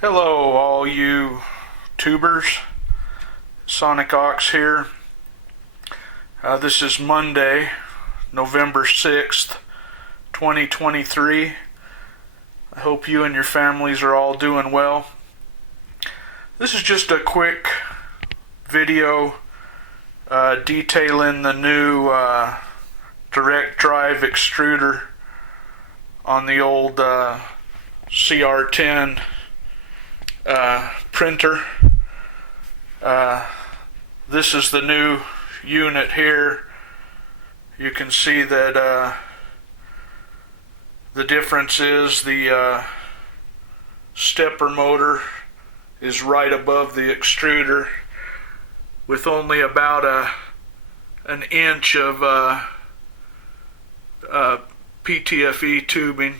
Hello all you tubers, Sonic Ox here. This is Monday, November 6th, 2023. I hope you and your families are all doing well. This is just a quick video detailing the new direct drive extruder on the old CR10 printer. This is the new unit here. You can see that the difference is the stepper motor is right above the extruder with only about an inch of PTFE tubing.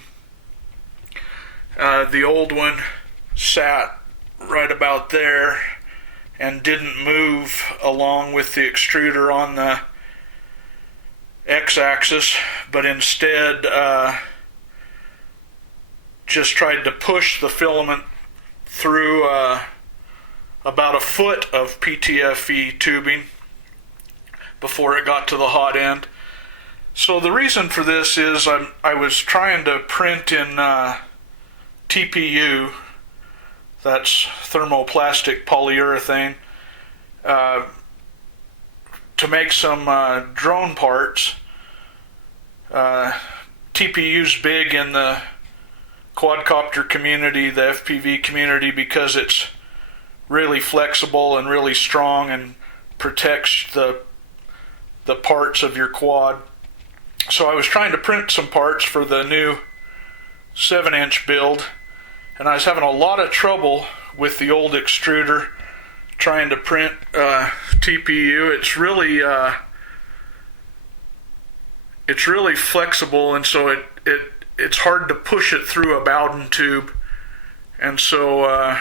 The old one sat right about there and didn't move along with the extruder on the x-axis, but instead just tried to push the filament through about a foot of PTFE tubing before it got to the hot end. So the reason for this is I was trying to print in TPU, that's thermoplastic polyurethane, to make some drone parts. TPU's big in the quadcopter community, the FPV community, because it's really flexible and really strong and protects the parts of your quad. So I was trying to print some parts for the new 7-inch build, and I was having a lot of trouble with the old extruder trying to print TPU. It's really flexible, and so it's hard to push it through a Bowden tube. And so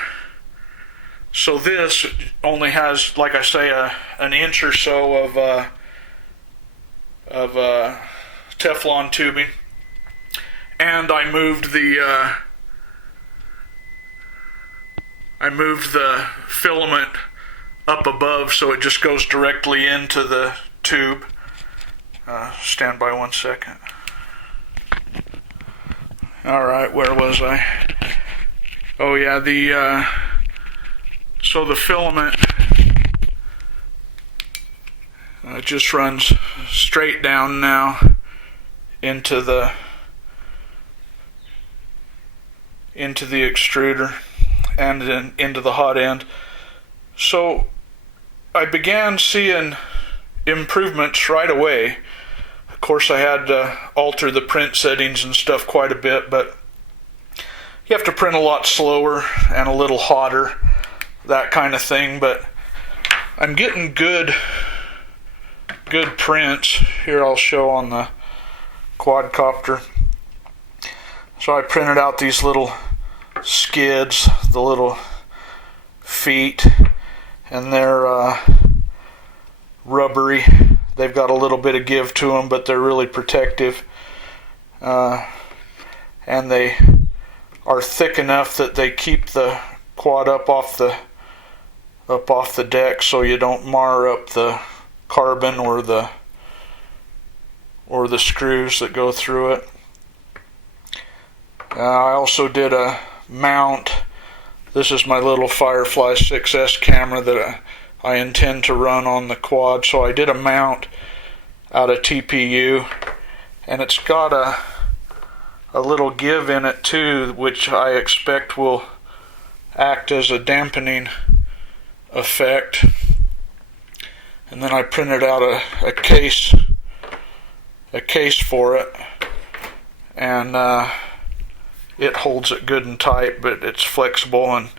this only has, like I say, an inch or so of Teflon tubing. And I moved the filament up above so it just goes directly into the tube. Stand by 1 second. Alright, where was I? Oh yeah, so the filament just runs straight down now into the extruder and then into the hot end. So I began seeing improvements right away. Of course, I had to alter the print settings and stuff quite a bit, but you have to print a lot slower and a little hotter, that kind of thing. But I'm getting good prints. Here I'll show on the quadcopter. So I printed out these little skids, the little feet, and they're rubbery. They've got a little bit of give to them, but they're really protective, and they are thick enough that they keep the quad up off the deck, so you don't mar up the carbon or the screws that go through it. I also did a mount. This is my little Firefly 6S camera that I intend to run on the quad. So I did a mount out of TPU, and it's got a little give in it too, which I expect will act as a dampening effect. And then I printed out a case for it, and it holds it good and tight, but it's flexible and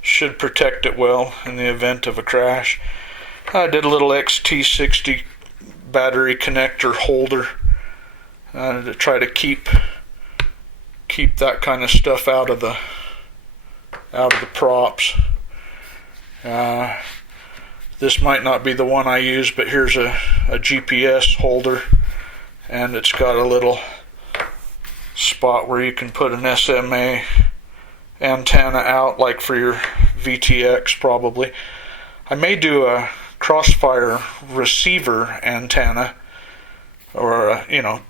should protect it well in the event of a crash. I did a little XT60 battery connector holder to try to keep that kind of stuff out of the props. This might not be the one I use, but here's a GPS holder, and it's got a little spot where you can put an SMA antenna out, like for your VTX probably. I may do a crossfire receiver antenna, or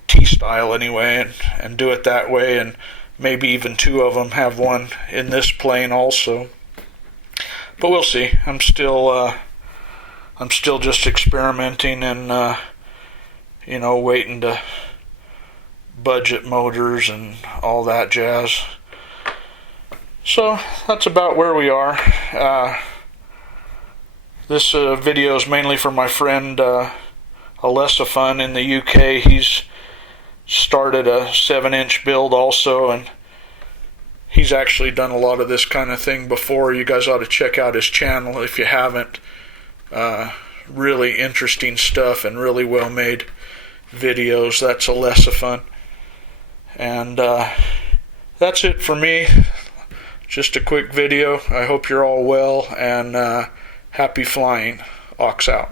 T-style anyway, and do it that way, and maybe even two of them, have one in this plane also. But we'll see. I'm still just experimenting and waiting to budget motors and all that jazz. So that's about where we are. This video is mainly for my friend Elecifun in the UK. He's started a 7-inch build also, and he's actually done a lot of this kind of thing before. You guys ought to check out his channel if you haven't. Really interesting stuff and really well made videos. That's Elecifun. And that's it for me. Just a quick video. I hope you're all well, and happy flying. Aux out.